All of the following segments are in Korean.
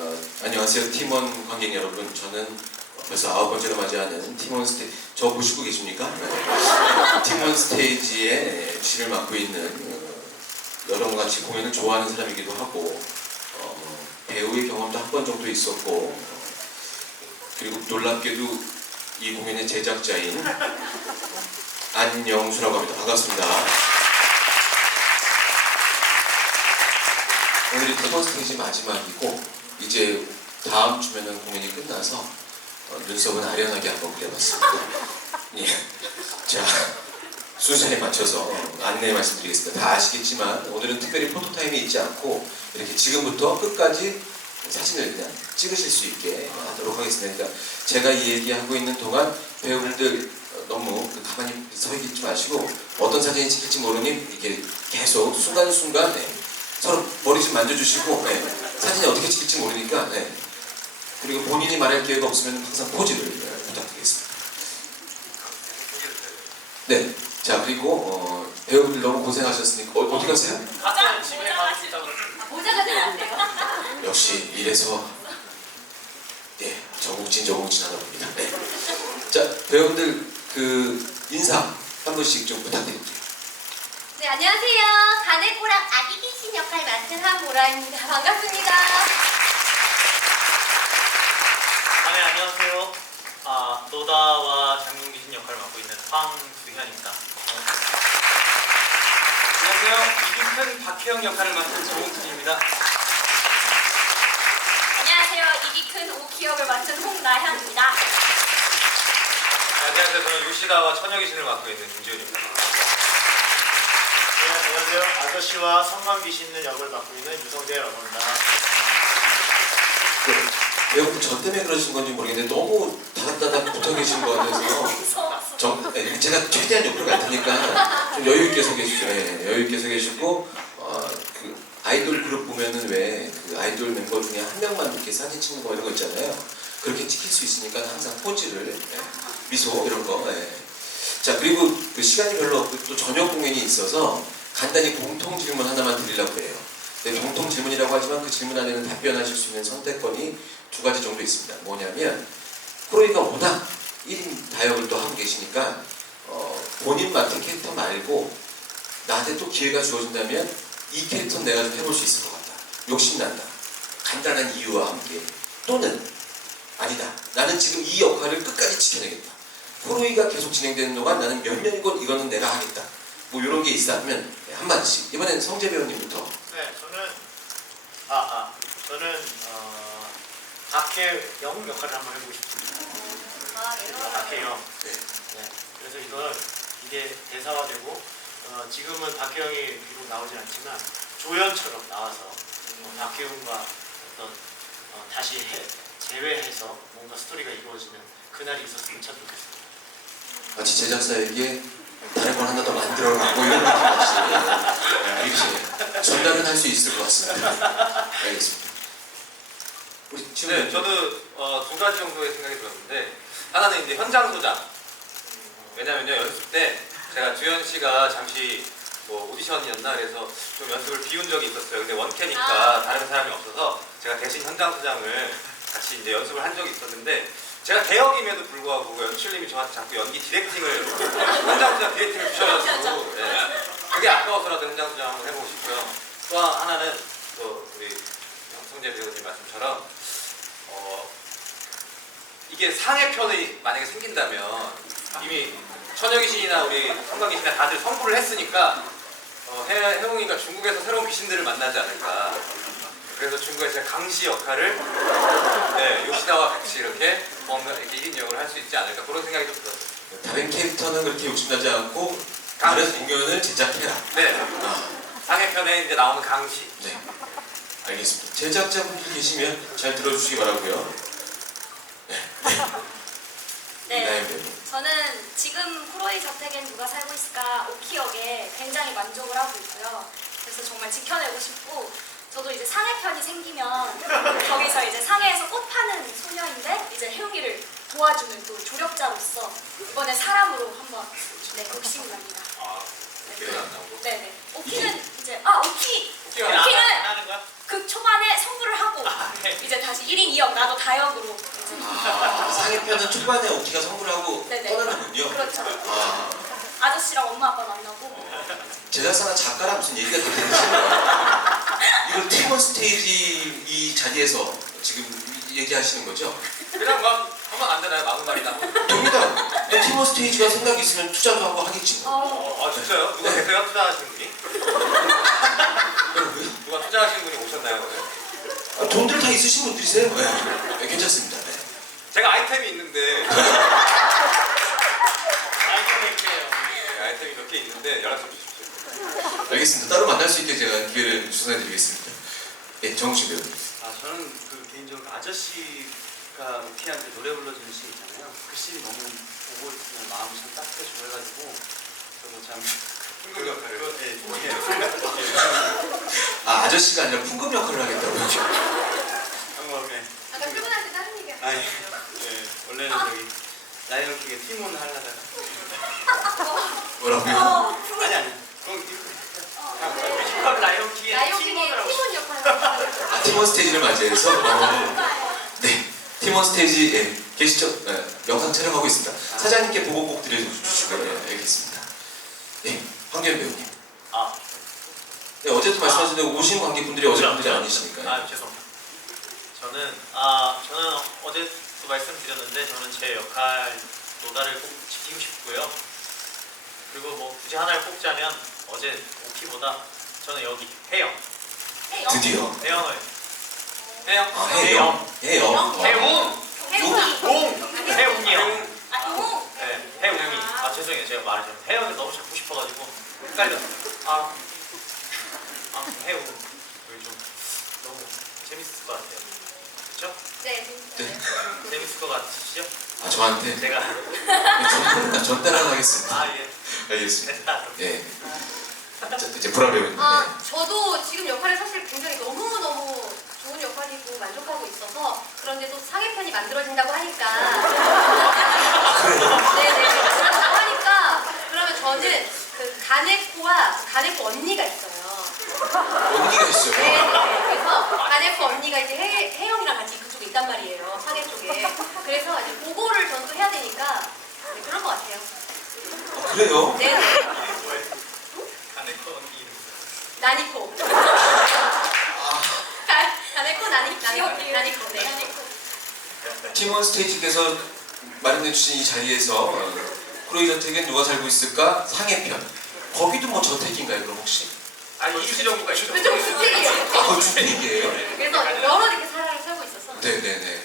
어, 안녕하세요 팀원 관객 여러분. 저는 벌써 아홉 번째로 맞이하는 팀원 스테이지. 저 보시고 계십니까? 네. 팀원 스테이지의 지를 맡고 있는 어, 여러분 같이 공연을 좋아하는 사람이기도 하고 어, 배우의 경험도 한 번 정도 있었고 어, 그리고 놀랍게도 이 공연의 제작자인 안영수라고 합니다. 반갑습니다. 오늘이 팀원 스테이지 마지막이고 이제 다음 주면은 공연이 끝나서 어, 눈썹은 아련하게 한번 그려봤습니다. 예. 자 순서에 맞춰서 안내 말씀드리겠습니다. 다 아시겠지만 오늘은 특별히 포토타임이 있지 않고 이렇게 지금부터 끝까지 사진을 그냥 찍으실 수 있게 하도록 하겠습니다. 그러니까 제가 이 얘기하고 있는 동안 배우분들 어, 너무 그 가만히 서 있지 마시고 어떤 사진이 찍힐지 모르니 이렇게 계속 순간순간 네, 서로 머리 좀 만져주시고 네, 사진이 어떻게 찍힐지 모르니까 네. 그리고 본인이 말할 기회가 없으면 항상 포즈를 네, 부탁드리겠습니다. 네. 자 그리고 어, 배우분들 너무 고생하셨으니까 어, 어디 가세요? 가자 집에 가고 싶다고 모자가 되면 안 돼요? 역시 이래서 예 저국진 저국진 하다 봅니다. 네. 자 배우분들 그 인사 한 분씩 좀 부탁드릴게요. 네, 안녕하세요. 가네코랑 아기 귀신 역할 맡은 한보라입니다. 반갑습니다. 아, 네 안녕하세요 아 노다와 장군 귀신 역할을 맡고 있는 황두현입니다 안녕하세요 이기큰 박혜영 역할을 맡은 정웅준입니다 안녕하세요. 입이 큰 오키역을 맡은 홍나현입니다. 안녕하세요 저는 요시다와 천여 귀신을 맡고 있는 김지훈입니다 네, 안녕하세요. 아저씨와 성만 귀신는 역을 맡고 있는 유성재라고 합니다. 네, 배우분 저 때문에 그러신 건지 모르겠는데 너무 다닥다닥 붙어 계신 것 같아서. 정, 네, 제가 최대한 옆으로 갈 테니까 좀 여유 있게 서 계시죠. 네, 여유 있게 서 계시고 어, 그 아이돌 그룹 보면은 왜 그 아이돌 멤버 중에 한 명만 이렇게 사진 찍는 거 이런 거 있잖아요. 그렇게 찍힐 수 있으니까 항상 포즈를 네, 미소 이런 거. 네. 자 그리고 그 시간이 별로 없고 또 저녁 공연이 있어서 간단히 공통 질문 하나만 드리려고 해요. 네, 공통 질문이라고 하지만 그 질문 안에는 답변하실 수 있는 선택권이 두 가지 정도 있습니다. 뭐냐면 프로이가 워낙 1인 다역을 또 하고 계시니까 어, 본인 맡은 캐릭터 말고 나한테 또 기회가 주어진다면 이 캐릭터는 내가 좀 해볼 수 있을 것 같다. 욕심난다. 간단한 이유와 함께 또는 아니다. 나는 지금 이 역할을 끝까지 지켜내겠다. 프로이가 계속 진행되는 동안 나는 몇 년이건 이거는 내가 하겠다. 뭐 이런 게 있다면 한 마디씩 이번엔 성재 배우님부터 네, 저는 아, 아, 저는 어, 박혜영 역할을 한번 해보고 싶습니다. 아, 이런 박혜영. 네. 네, 그래서 이걸 이게 대사화되고 어, 지금은 박혜영이 비록 나오지 않지만 조연처럼 나와서 어, 박혜영과 어떤 어, 다시 해, 재회해서 뭔가 스토리가 이루어지는 그날이 있었으면 참 좋겠습니다. 마치 제작사에게 걸 하나 더 만들어라 뭐 이런 느낌 없이 네, 이렇게 전달은 할 수 있을 것 같습니다. 알겠습니다. 우리 지금 네, 저도 어, 두 가지 정도의 생각이 들었는데 하나는 이제 현장 소장. 왜냐면요 연습 때 제가 주현 씨가 잠시 뭐 오디션이었나 그래서 좀 연습을 비운 적이 있었어요. 근데 원캐니까 아. 다른 사람이 없어서 제가 대신 현장 소장을 같이 이제 연습을 한 적이 있었는데 제가 대역임에도 불구하고 연출님이 저한테 자꾸 연기 디렉팅을 현장 소장 디렉팅을 주셔가지고 네. 그게 아까워서라도 현장 소장 한번 해보고 싶고요. 또 하나는 또 우리 성재 배우님 말씀처럼 어, 이게 상해편이 만약에 생긴다면 이미 천여귀신이나 우리 성광귀신이나 다들 성불을 했으니까 어, 해, 해웅이가 중국에서 새로운 귀신들을 만나지 않을까 그래서 중국에서 강시 역할을 네, 요시다와 같이 이렇게 뭔가 이렇게 1인 역을 할 수 있지 않을까 그런 생각이 좀 들었어요 다른 캐릭터는 그렇게 욕심나지 않고 다른 공연을 제작해라. 네, 아, 상해편에 이제 나오는 강시 네. 알겠습니다. 제작자분들 계시면 잘 들어주시기 바라고요. 네. 이나영 배우. 저는 지금 프로의 저택엔 누가 살고 있을까 오키역에 굉장히 만족을 하고 있고요. 그래서 정말 지켜내고 싶고 저도 이제 상해편이 생기면 거기서 이제 상해에서 꽃 파는 소녀인데 이제 혜웅이를 도와주는 또 조력자로서 이번에 사람으로 한번 네, 욕심이 납니다. 아, 기억이 안 나오고 네네. 오키는 이제 아 오키 오키는 하는 거야? 극 초반에 선물을 하고 이제 다시 1인 2역 나도 다역으로 이제 아, 상해편은 초반에 오키가 선물하고 네네. 떠나는군요. 그렇죠. 아, 아저씨랑 엄마 아빠 만나고 제작사나 작가랑 무슨 얘기가 되는지 이걸 팀원 스테이지 이 자리에서 지금 얘기하시는 거죠? 그냥 막 하면 안 되나요? 막은 말이나. 됩니다. 또 팀원 스테이지가 생각이 있으면 투자도 하고 하겠지. 뭐. 어, 아 진짜요? 누가 네. 계세요? 투자하시는 분이? 여러분, 누가 투자하시는 분이 오셨나요? 오늘? 아, 돈들 다 있으신 분들이세요? 네, 네, 괜찮습니다. 네. 제가 아이템이 있는데 아이콘 있게요. 네, 아이템이 몇 개 있는데 연락 좀 주십시오. 알겠습니다. 따로 만날 수 있게 제가 기회를 주선해드리겠습니다. 예, 정우씨 배우님. 아 저는 그 개인적으로 아저씨가 오키한테 노래 불러주는 씬 있잖아요. 그 씬이 너무 보고 있으면 마음이 참 따뜻해지고 해가지고 저도 참 흥금 역할을. 그, 예, 예. 아, 아저씨가 아니라 풍금 역할을 하겠다고요? 한번 예. 아까 출근할 때 다른 얘기 아니 예, 원래는 저기 라이언킹의 팀원 하려다가 뭐라고요? 어, 아니 아니 그건 뮤지컬 라이온킹의 나이오킹의 팀원이라고. 팀원 역할을 아, 팀원 스테이지를 맞이해서 어, 네, 팀원 스테이지 예, 계시죠? 네, 영상 촬영하고 있습니다. 사장님께 보고 꼭 드려주시고요. 네, 알겠습니다. 예, 황교안 배우님. 아, 네, 어제도 말씀하신 대로 오신 관객분들이 어제 분들이 아니시니까요. 아 죄송합니다. 저는 아 저는 어제도 말씀드렸는데 저는 제 역할 노다를 꼭 지키고 싶고요. 그리고 뭐 굳이 하나를 꼽자면 어제 오키보다 저는 여기 해영, 드디어. 해영을 해영, 아, 해영. 해영. 어. 해웅, 웅, 해웅이요. 아 웅. 네, 해웅이. 아 죄송해요, 제가 말을 좀 해영을 너무 잡고 싶어가지고 헷갈렸어요. 아, 아 해웅 여기 좀 너무 재밌을 것 같아요. 그렇죠? 네. 재밌을 것 같으시죠? 아, 저한테? 제가 전, 전 따라가겠습니다. 아 예, 알겠습니다. 됐다. 예. 자, 이제 보라 배우님. 네. 아, 저도 지금 역할이 사실 굉장히 너무너무 좋은 역할이고 만족하고 있어서 그런데 또 상해편이 만들어진다고 하니까. 네네. 그렇다고 하니까 그러면 저는 그 가네코와 가네코 언니가 있어요. 언니가 있어요. 네 네. 그래서 가네코 언니가 이제 해, 혜영이랑 같이 그쪽에 있단 말이에요. 상해 쪽에. 그래서 이제 보고를 전또 해야 되니까 네, 그럴 것 같아요. 아, 그래요? 네네 가네코 언니 이름. 나니코 아, 가- 가네코 나니, 나니코 나니코 네 팀원 스테이지께서 마련해 주신 이 자리에서 어, 크로이 저택엔 누가 살고 있을까 상해편. 거기도 뭐 저택인가요, 그럼 혹시? 아니 이수 정부가 있죠. 그쪽 주택이에요 아, 그거 주택이에요? 그래서 여러 이렇게 사람을 살고 있어서 네네네.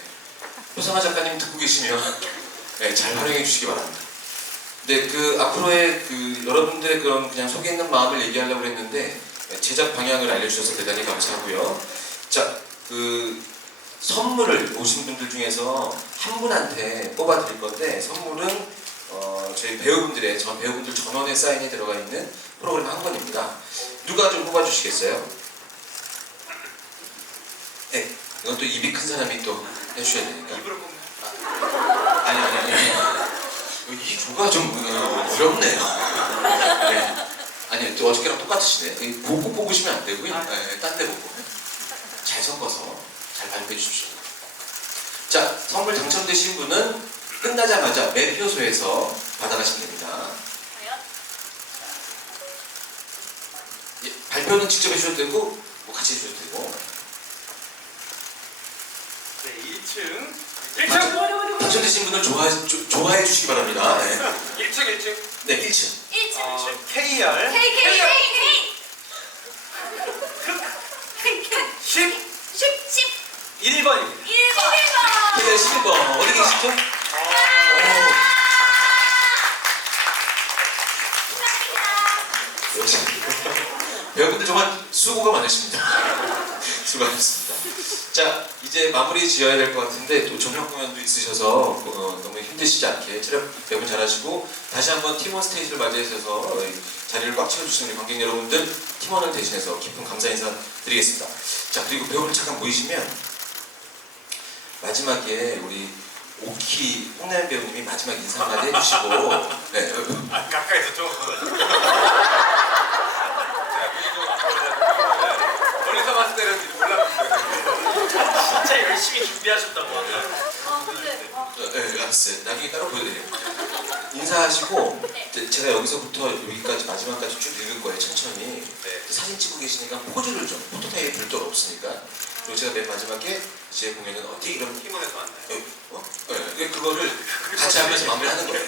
효상아 작가님 듣고 계시면 네, 잘 활용해 주시기 바랍니다. 네, 그 앞으로의 그 여러분들의 그런 그냥 속에 있는 마음을 얘기하려고 했는데 네, 제작 방향을 알려주셔서 대단히 감사하고요. 자, 그 선물을 오신 분들 중에서 한 분한테 뽑아 드릴 건데 선물은 어, 저희 배우분들의 전 배우분들 전원의 사인이 들어가 있는 프로그램 한 권입니다. 누가 좀 뽑아 주시겠어요? 네, 이건 또 입이 큰 사람이 또 해주셔야 되니까. 입으로 뽑는. 아니 아니 아니. 이 조가 좀 어, 어렵네요. 네. 아니 또 어저께랑 똑같으시네. 이 보고 뽑으시면 안 되고요. 네, 딴데 보고 잘 섞어서 잘 발표해 주십시오. 자 선물 당첨되신 분은 끝나자마자 매표소에서 받아가시면 됩니다. 예, 발표는 직접 해주셔도 되고 뭐 같이 해주셔도 되고. 네 1층 1층. 당첨되신 분은 좋아 조, 좋아해 주시기 바랍니다. 네, 1층 1층. 네 1층. 1층. 어, K열 KK KK 10 10 10 1번입니다 1번 KR 11번 어디 계시죠? 오. 역시 배우분들 정말 수고가 많으십니다. 수고하셨습니다. 자 이제 마무리 지어야 될 것 같은데 또 저녁 공연도 있으셔서 어, 너무 힘드시지 않게 체력 배분 잘하시고 다시 한번 팀원 스테이지를 맞이하셔서 어, 이 자리를 꽉 채워주신 우리 관객 여러분들 팀원을 대신해서 깊은 감사 인사 드리겠습니다. 자 그리고 배우를 잠깐 모이시면 마지막에 우리 오키 홍나연 배우님이 마지막 인사 한마디 해주시고 네, 어, 아 가까이서 좀. 제가 눈이 좀 아파가지고 멀리서 봤을 때는 몰랐는데. 진짜 열심히 준비하셨다고 하면 아 근데 아, 네, 네, 알았어요. 나중에 따로 보여드려요. 인사하시고 네. 제- 제가 여기서부터 여기까지 마지막까지 쭉 읽을 거예요. 천천히. 네. 사진 찍고 계시니까 포즈를 좀 포토타입이 별도로 없으니까 그리고 제가 맨 마지막에 제 공연은 어디 이런 팀원에서 만나요. 어? 어? 네, 그거를 같이 하면서 마무리하는 거예요.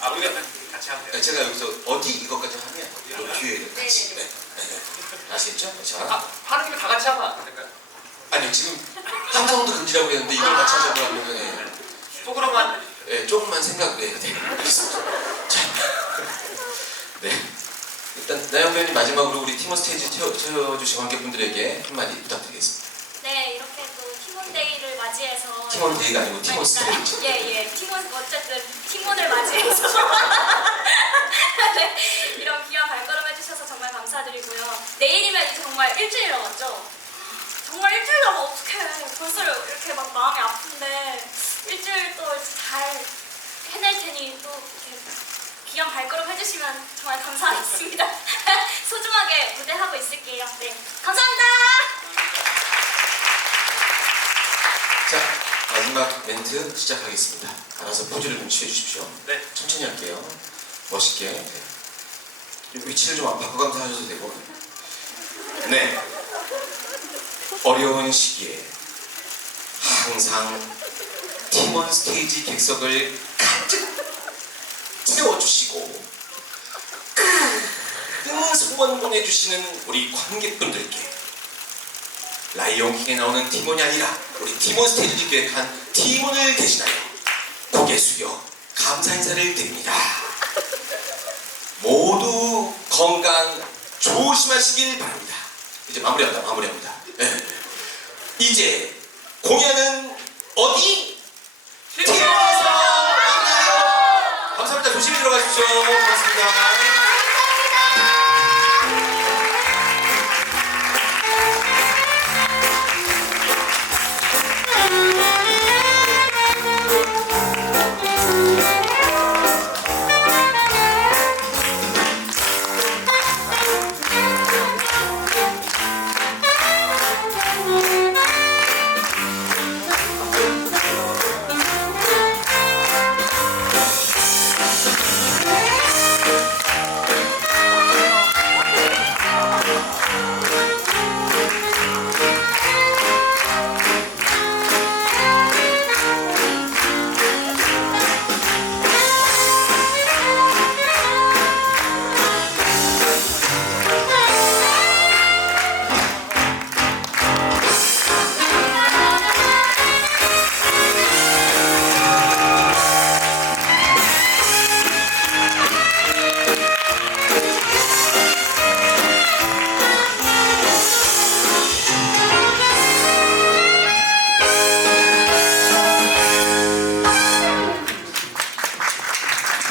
아 우리가 같이 하면 돼요. 네, 제가 여기서 어디 이것까지 하면 또 뒤에 같이. 네 네네. 네. 네. 네. 아시겠죠? 자, 아, 하는 김에 다 같이 하면 안 될까요? 아니 지금 함성도 금지라고 했는데 이걸 같이 하자고 하면은 예. 속으로만 네, 조금만 생각해야 돼. 알겠습니다. 자, 네. 일단 나영 배우님 마지막으로 우리 티머 스테이지 채워, 채워주신 관객분들에게 한마디 부탁드리겠습니다. 네 이렇게 또 팀원데이를 맞이해서 팀원 데이가 아니고 팀원 스테이지. 예예 팀원 어쨌든 팀원을 맞이해서 네, 이런 귀한 발걸음 해주셔서 정말 감사드리고요. 내일이면 이제 정말 일주일 남았죠. 정말 일주일 남아 어떡해 벌써 이렇게 막 마음이 아픈데 일주일 또 잘 해낼 테니 또 이렇게 귀한 발걸음 해주시면 정말 감사하겠습니다. 소중하게 무대하고 있을게요. 네 감사합니다. 자, 마지막 멘트 시작하겠습니다. 알아서 포즈를 좀 취해 주십시오. 네. 천천히 할게요. 멋있게. 네. 좀 위치를 좀 바꿔가면서 하셔도 되고. 네. 어려운 시기에 항상 팀원 스테이지 객석을 가득 채워주시고 큰 소원 보내주시는 우리 관객분들께 라이온킹에 나오는 팀원이 아니라 우리 팀원 스테이지 기획한 팀원을 대신하여 고개 숙여 감사 인사를 드립니다. 모두 건강 조심하시길 바랍니다. 이제 마무리합니다. 마무리합니다. 예. 이제 공연은 어디? 티모에서 만나요. 감사합니다. 조심히 들어가십시오. 고맙습니다. 감사합니다.